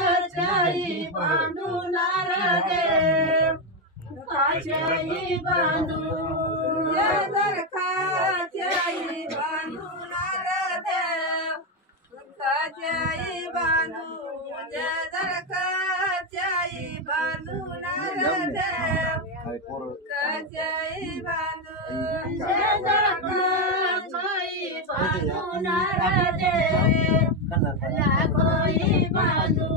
खाचाई बांधूनार देव खाचाई बांधून जर खाचाई बांधूनार देव खाचाई बांधून जर खाचाई बांधूनार देव खाचाई बांधून जर खाचाई बांधूनार देव लागोई बांधून